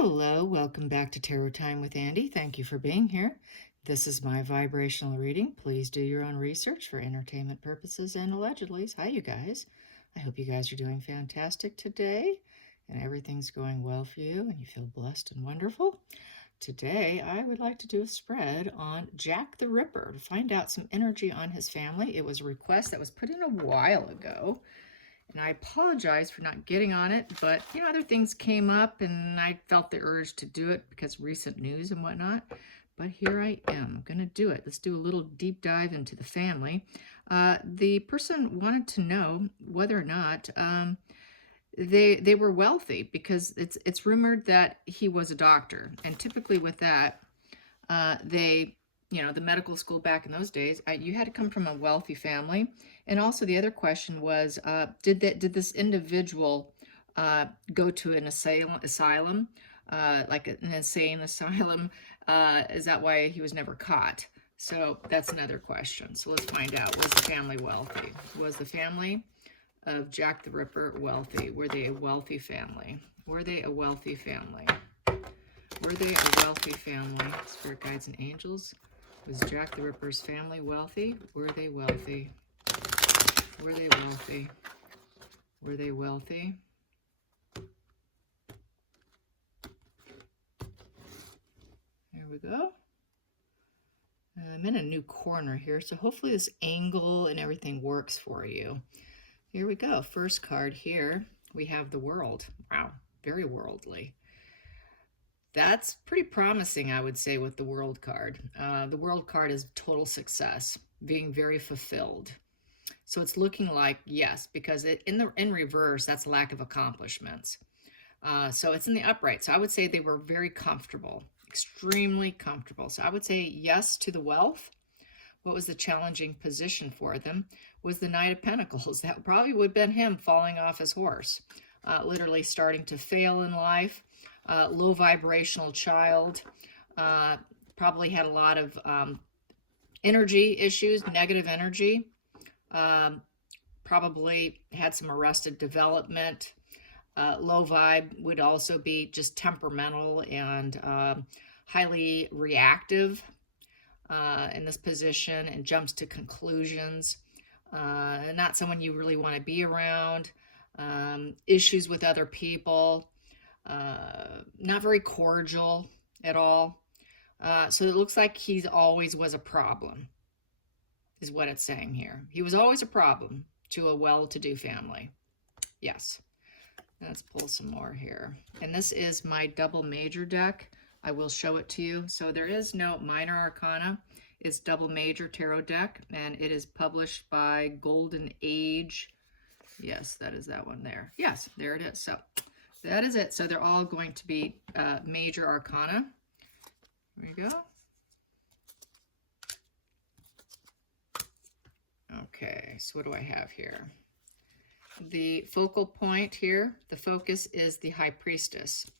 Hello, welcome back to Tarot Time with Andy. Thank you for being here. This is my vibrational reading. Please do your own research for entertainment purposes and allegedly. Hi, you guys. I hope you guys are doing fantastic today and everything's going well for you and you feel blessed and wonderful. Today, I would like to do a spread on Jack the Ripper to find out some energy on his family. It was a request that was put in a while ago. And I apologize for not getting on it, but other things came up and I felt the urge to do it because of recent news and whatnot. But here I am. I'm going to do it. Let's do a little deep dive into the family. The person wanted to know whether or not they were wealthy because it's rumored that he was a doctor. And typically with that, the medical school back in those days, you had to come from a wealthy family. And also the other question was, did this individual go to an asylum, like an insane asylum? Is that why he was never caught? So that's another question. So let's find out, was the family wealthy? Was the family of Jack the Ripper wealthy? Were they a wealthy family? Were they a wealthy family? Were they a wealthy family? Spirit guides and angels. Was Jack the Ripper's family wealthy? Were they wealthy? Were they wealthy? Were they wealthy? There we go. I'm in a new corner here, so hopefully this angle and everything works for you. Here we go. First card here, we have the World. Wow, very worldly. That's pretty promising, I would say, with the World card. The World card is total success, being very fulfilled. So it's looking like, yes, because in reverse, that's lack of accomplishments. So it's in the upright. So I would say they were very comfortable, extremely comfortable. So I would say yes to the wealth. What was the challenging position for them was the Knight of Pentacles. That probably would have been him falling off his horse, literally starting to fail in life. Low vibrational child, probably had a lot of energy issues, negative energy, probably had some arrested development. Low vibe would also be just temperamental and highly reactive in this position and jumps to conclusions. Not someone you really want to be around. Issues with other people. Not very cordial at all. So it looks like he always was a problem, is what it's saying here. He was always a problem to a well-to-do family. Yes. Let's pull some more here. And this is my double major deck. I will show it to you. So there is no minor arcana. It's double major tarot deck, and it is published by Golden Age. Yes, that is that one there. Yes, there it is. So that is it. So they're all going to be major arcana. There we go. Okay, so what do I have here? The focal point here, the focus is the High Priestess.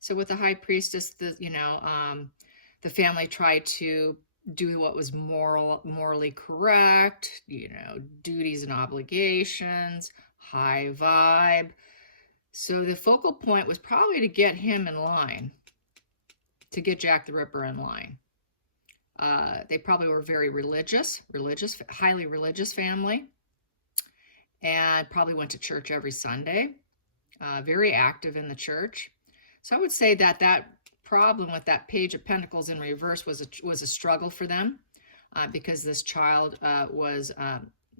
So with the High Priestess, the family tried to do what was morally correct, duties and obligations, high vibe. So the focal point was probably to get him in line, to get Jack the Ripper in line. They probably were very religious, highly religious family, and probably went to church every Sunday, very active in the church. So I would say that problem with that Page of Pentacles in reverse was a struggle for them, because this child was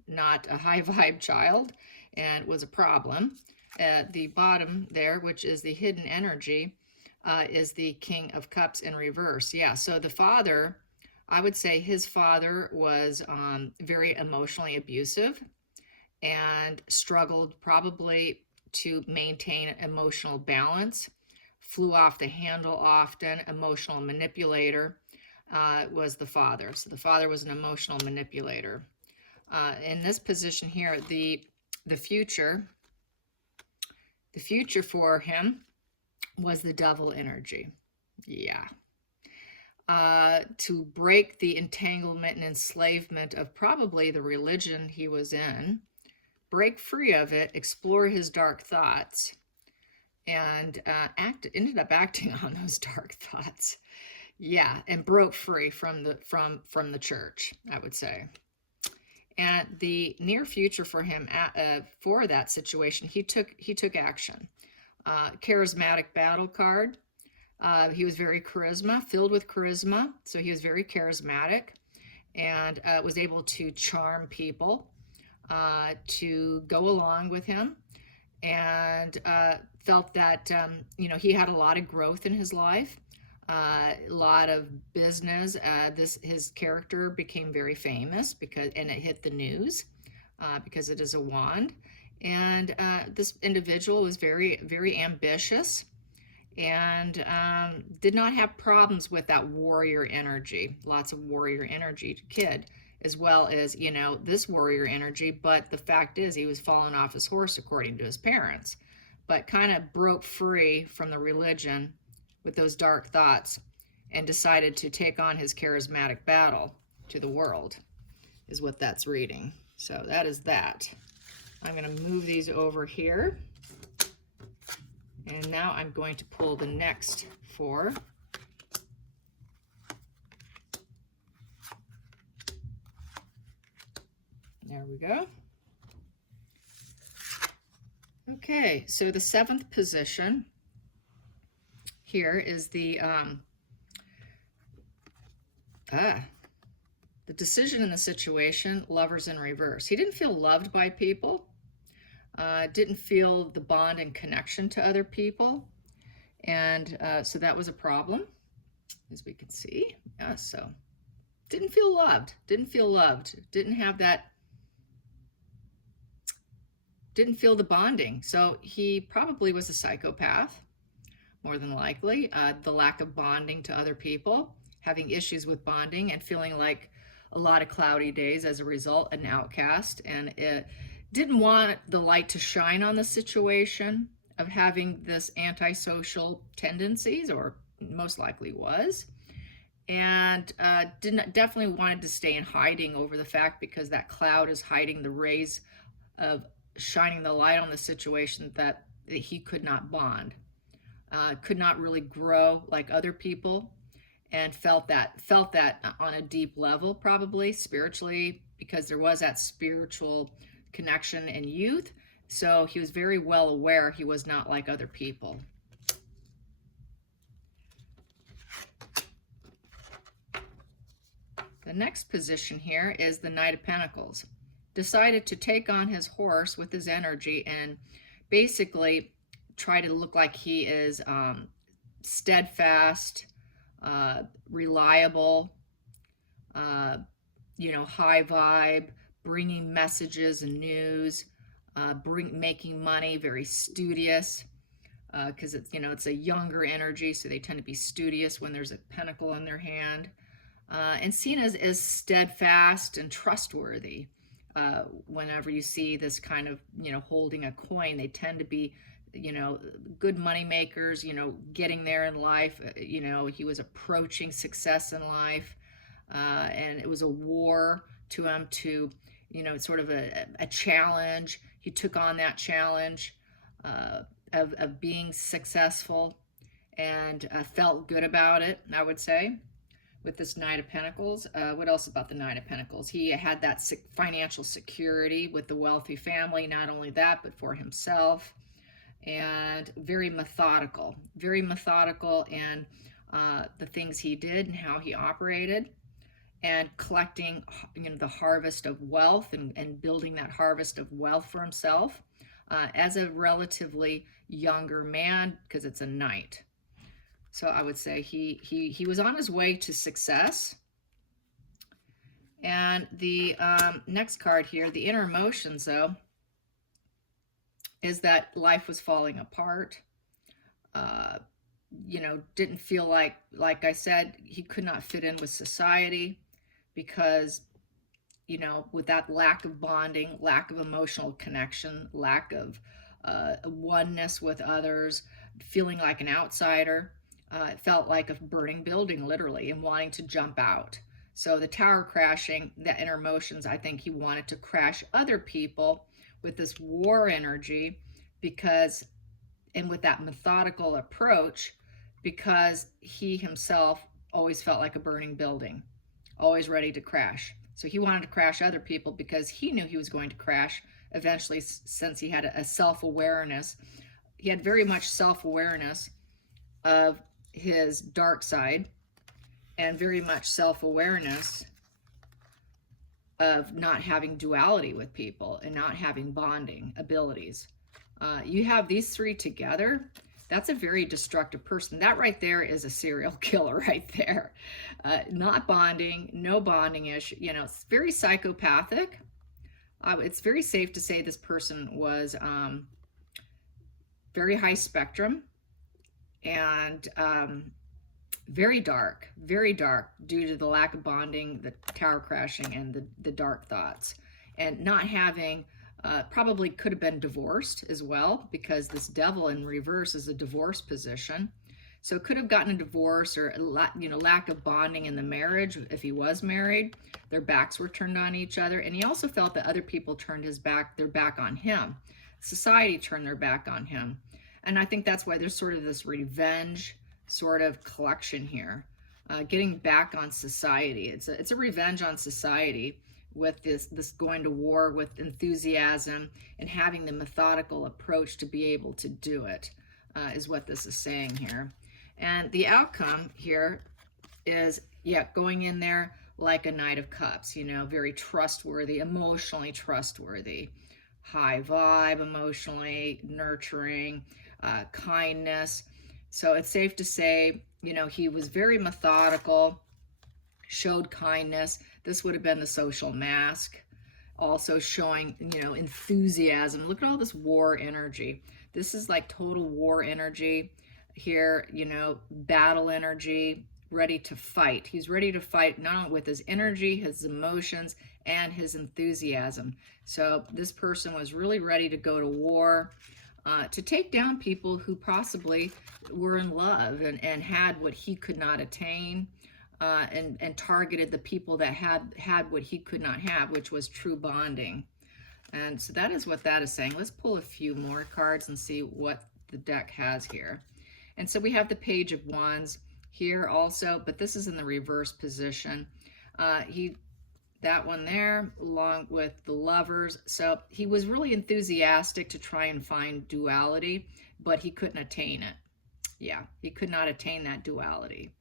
not a high vibe child and was a problem. At the bottom there, which is the hidden energy, is the King of Cups in reverse. Yeah, so the father, I would say his father was very emotionally abusive and struggled probably to maintain emotional balance, flew off the handle often, emotional manipulator was the father. So the father was an emotional manipulator. In this position here, the future for him was the Devil energy. Yeah. To break the entanglement and enslavement of probably the religion he was in, break free of it, explore his dark thoughts, and ended up acting on those dark thoughts. Yeah, and broke free from the church, I would say. And the near future for him, for that situation, he took action. Charismatic battle card. He was very filled with charisma, so he was very charismatic, and was able to charm people to go along with him, and felt that he had a lot of growth in his life, a lot of business. His character became very famous and it hit the news because it is a wand. And this individual was very, very ambitious, and did not have problems with that warrior energy. Lots of warrior energy kid, as well as this warrior energy. But the fact is, he was falling off his horse according to his parents, but kind of broke free from the religion with those dark thoughts and decided to take on his charismatic battle to the world, is what that's reading. So that is that. I'm going to move these over here. And now I'm going to pull the next 4. There we go. Okay, so the 7th position here is the decision in the situation, lovers in reverse. He didn't feel loved by people, didn't feel the bond and connection to other people, and so that was a problem, as we can see. Yeah, so didn't feel loved, didn't have that, didn't feel the bonding. So he probably was a psychopath, more than likely. The lack of bonding to other people, having issues with bonding, and feeling like a lot of cloudy days as a result, an outcast, and it didn't want the light to shine on the situation of having this antisocial tendencies, or most likely was, and definitely wanted to stay in hiding over the fact, because that cloud is hiding the rays of shining the light on the situation, that he could not bond, could not really grow like other people, and felt that on a deep level, probably spiritually, because there was that spiritual connection in youth. So he was very well aware he was not like other people. The next position here is the Knight of Pentacles. Decided to take on his horse with his energy and basically try to look like he is steadfast, reliable, high vibe, bringing messages and news, making money, very studious, because it's a younger energy, so they tend to be studious when there's a pentacle in their hand, and seen as steadfast and trustworthy. Whenever you see this kind of, holding a coin, they tend to be, good money makers, getting there in life. He was approaching success in life, and it was a war to him to, sort of a challenge. He took on that challenge of being successful, and felt good about it, I would say, with this Knight of Pentacles. What else about the Knight of Pentacles? He had that financial security with the wealthy family, not only that, but for himself, and very methodical in the things he did and how he operated, and collecting, the harvest of wealth, and building that harvest of wealth for himself as a relatively younger man, because it's a knight. So I would say he was on his way to success. And the next card here, the inner emotions, though, is that life was falling apart. Didn't feel like I said, he could not fit in with society, because, with that lack of bonding, lack of emotional connection, lack of oneness with others, feeling like an outsider. It felt like a burning building, literally, and wanting to jump out. So the tower crashing, the inner emotions, I think he wanted to crash other people with this war energy, because and with that methodical approach, because he himself always felt like a burning building, always ready to crash. So he wanted to crash other people because he knew he was going to crash eventually, since he had a self-awareness. He had very much self-awareness of his dark side, and very much self-awareness of not having duality with people and not having bonding abilities. You have these three together, that's a very destructive person. That right there is a serial killer right there. Not bonding, no bonding issue. You know, it's very psychopathic. It's very safe to say this person was very high spectrum, and very dark due to the lack of bonding, the tower crashing, and the dark thoughts, and not having, probably could have been divorced as well, because this devil in reverse is a divorce position. So could have gotten a divorce, or lack of bonding in the marriage. If he was married, their backs were turned on each other, and he also felt that other people turned their back on him. Society turned their back on him, and I think that's why there's sort of this revenge sort of collection here, getting back on society. It's a revenge on society, with this going to war with enthusiasm and having the methodical approach to be able to do it, is what this is saying here. And the outcome here is, yeah, going in there like a Knight of Cups, very trustworthy, emotionally trustworthy, high vibe, emotionally nurturing, kindness. So it's safe to say, he was very methodical, showed kindness. This would have been the social mask, also showing, enthusiasm. Look at all this war energy. This is like total war energy here, battle energy, ready to fight. He's ready to fight, not only with his energy, his emotions, and his enthusiasm. So this person was really ready to go to war, to take down people who possibly were in love and had what he could not attain, and targeted the people that had what he could not have, which was true bonding. And so that is what that is saying. Let's pull a few more cards and see what the deck has here. And so we have the Page of Wands here also, but this is in the reverse position. That one there, along with the Lovers. So he was really enthusiastic to try and find duality, but he couldn't attain it. Yeah, he could not attain that duality.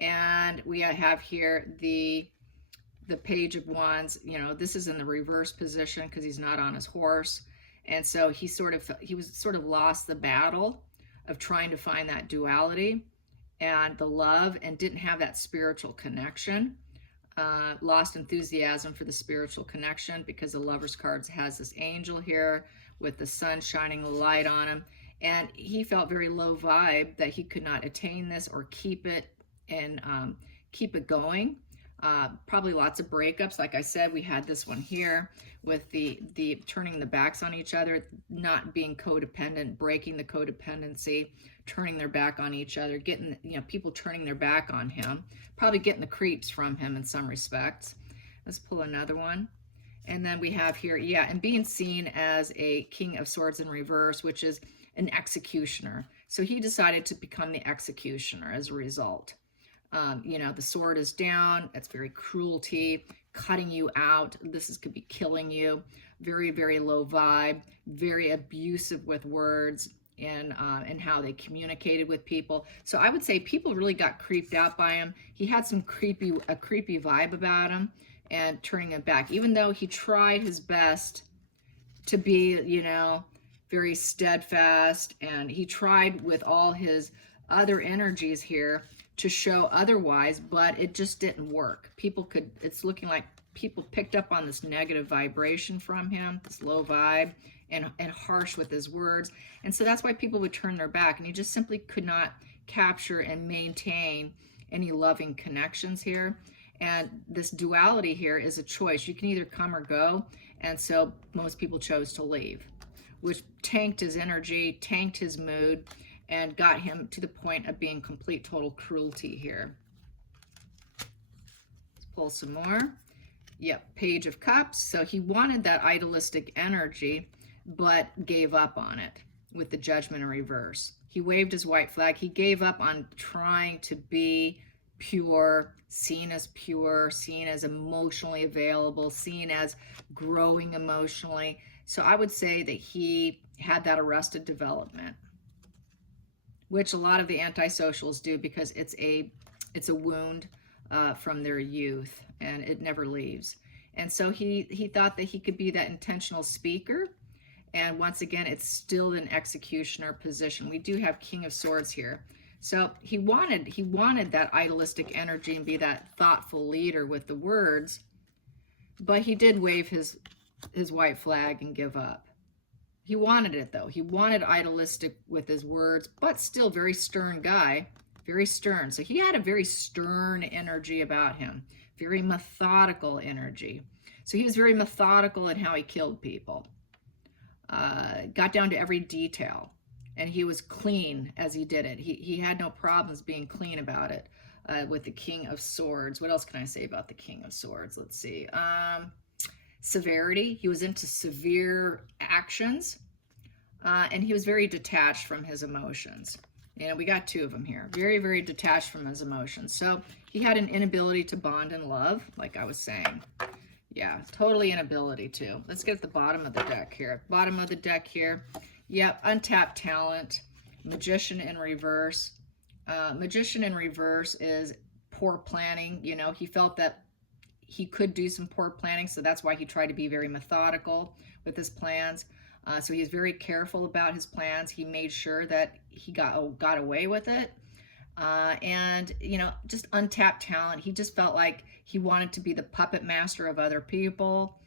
And we have here the Page of Wands. This is in the reverse position because he's not on his horse. And so he was sort of lost the battle of trying to find that duality and the love, and didn't have that spiritual connection. Lost enthusiasm for the spiritual connection, because the Lovers cards has this angel here with the sun shining a light on him, and he felt very low vibe that he could not attain this or keep it and keep it going. Probably lots of breakups. Like I said, we had this one here with the turning the backs on each other, not being codependent, breaking the codependency, turning their back on each other, getting, people turning their back on him, probably getting the creeps from him in some respects. Let's pull another one. And then we have here, yeah, and being seen as a King of Swords in reverse, which is an executioner. So he decided to become the executioner as a result. The sword is down. That's very cruelty, cutting you out. Could be killing you. Very, very low vibe, very abusive with words and how they communicated with people. So I would say people really got creeped out by him. He had a creepy vibe about him, and turning him back, even though he tried his best to be, very steadfast, and he tried with all his other energies here to show otherwise, but it just didn't work. It's looking like people picked up on this negative vibration from him, this low vibe, and harsh with his words. And so that's why people would turn their back, and he just simply could not capture and maintain any loving connections here. And this duality here is a choice. You can either come or go. And so most people chose to leave, which tanked his energy, tanked his mood, and got him to the point of being complete, total cruelty here. Let's pull some more. Yep, Page of Cups. So he wanted that idealistic energy, but gave up on it, with the Judgment in reverse. He waved his white flag. He gave up on trying to be pure, seen as emotionally available, seen as growing emotionally. So I would say that he had that arrested development, which a lot of the antisocials do, because it's a wound from their youth, and it never leaves. And so he thought that he could be that intentional speaker. And once again, it's still an executioner position. We do have King of Swords here. So he wanted that idealistic energy and be that thoughtful leader with the words, but he did wave his white flag and give up. He wanted it, though. He wanted idealistic with his words, but still very stern guy, very stern. So he had a very stern energy about him, very methodical energy. So he was very methodical in how he killed people. Got down to every detail, and he was clean as he did it. He had no problems being clean about it with the King of Swords. What else can I say about the King of Swords? Let's see. Severity. He was into severe actions, and he was very detached from his emotions. You know, we got two of them here. Very, very detached from his emotions. So he had an inability to bond in love, like I was saying. Yeah, totally inability to. Let's get at the bottom of the deck here. Bottom of the deck here. Yep, untapped talent. Magician in reverse. Magician in reverse is poor planning. You know, he felt that he could do some poor planning, so that's why he tried to be very methodical with his plans. So he's very careful about his plans. He made sure that he got away with it. And, you know, just untapped talent. He just felt like he wanted to be the puppet master of other people.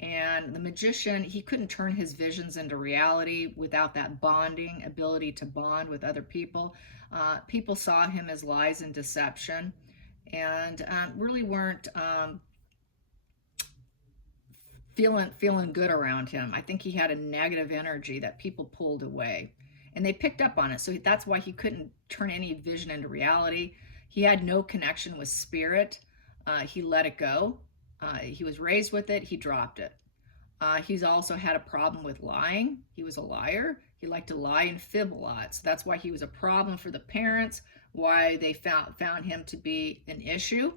And the magician, he couldn't turn his visions into reality without that bonding ability to bond with other people. People saw him as lies and deception, and really weren't feeling good around him. I think he had a negative energy that people pulled away, and they picked up on it. So that's why he couldn't turn any vision into reality. He had no connection with spirit. He let it go. He was raised with it. He dropped it. He's also had a problem with lying. He was a liar. He liked to lie and fib a lot. So that's why he was a problem for the parents, why they found him to be an issue.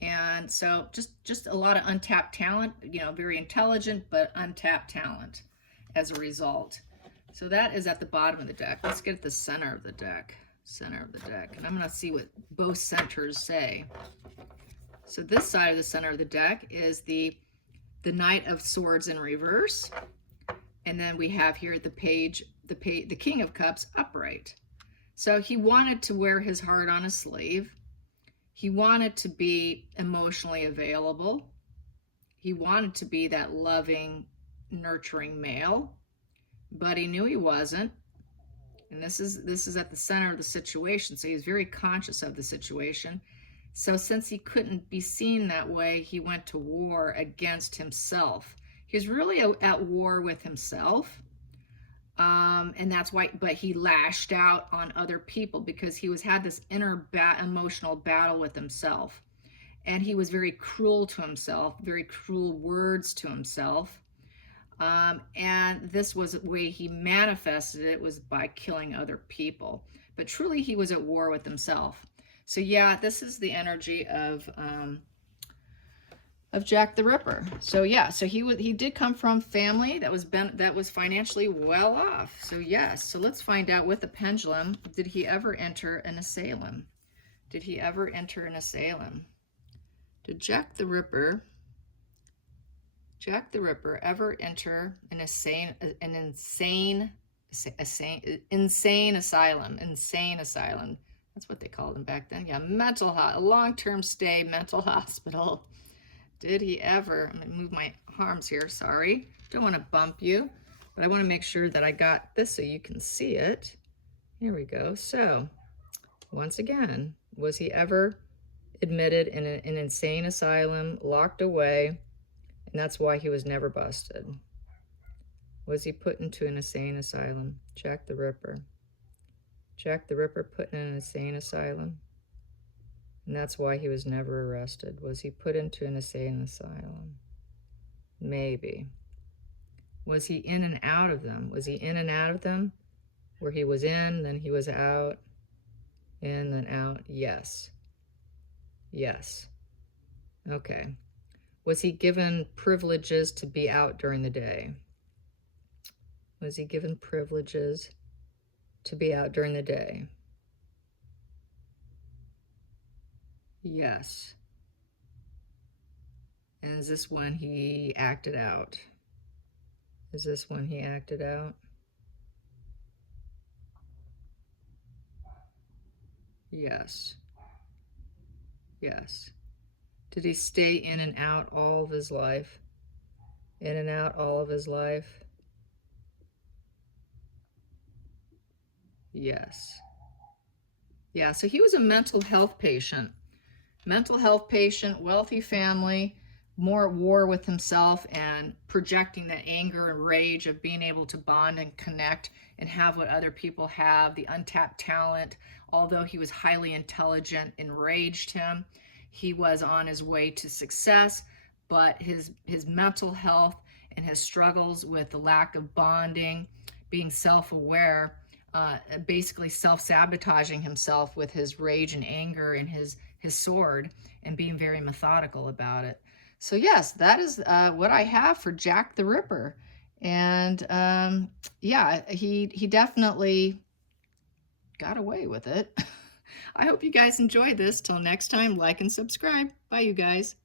And so just a lot of untapped talent, you know, very intelligent, but untapped talent as a result. So that is at the bottom of the deck. Let's get at the center of the deck. Center of the deck. And I'm going to see what both centers say. So this side of the center of the deck is the Knight of Swords in reverse. And then we have here the King of Cups upright. So he wanted to wear his heart on his sleeve. He wanted to be emotionally available. He wanted to be that loving, nurturing male, but he knew he wasn't. And this is at the center of the situation. So he's very conscious of the situation. So since he couldn't be seen that way, he went to war against himself. He was really at war with himself. And that's why, but he lashed out on other people because he had this inner emotional battle with himself. And he was very cruel to himself, very cruel words to himself. And this was the way he manifested it, was by killing other people. But truly he was at war with himself. So yeah, this is the energy of Jack the Ripper. So yeah, so he did come from family that was financially well off. So yes, so let's find out with the pendulum, did he ever enter an asylum? Did he ever enter an asylum? Did Jack the Ripper ever enter an insane asylum? Insane asylum. That's what they called them back then. Yeah, long-term stay mental hospital. Did he ever? I'm going to move my arms here. Sorry. Don't want to bump you, but I want to make sure that I got this so you can see it. Here we go. So, once again, was he ever admitted in an insane asylum, locked away, and that's why he was never busted? Was he put into an insane asylum? Jack the Ripper. Jack the Ripper put in an insane asylum, and that's why he was never arrested. Was he put into an insane asylum? Maybe. Was he in and out of them? Was he in and out of them? Where he was in, then he was out, in, then out? Yes. Yes. Okay. Was he given privileges to be out during the day? Was he given privileges to be out during the day? Yes. And is this when he acted out? Is this when he acted out? Yes. Yes. Did he stay in and out all of his life? In and out all of his life? Yes. Yeah, so he was a mental health patient. Mental health patient, wealthy family, more at war with himself and projecting that anger and rage of being able to bond and connect and have what other people have, the untapped talent. Although he was highly intelligent, enraged him. He was on his way to success, but his mental health and his struggles with the lack of bonding, being self-aware, basically self-sabotaging himself with his rage and anger and his sword, and being very methodical about it. So yes, that is what I have for Jack the Ripper. And yeah, he definitely got away with it. I hope you guys enjoyed this. Till next time, like and subscribe. Bye, you guys.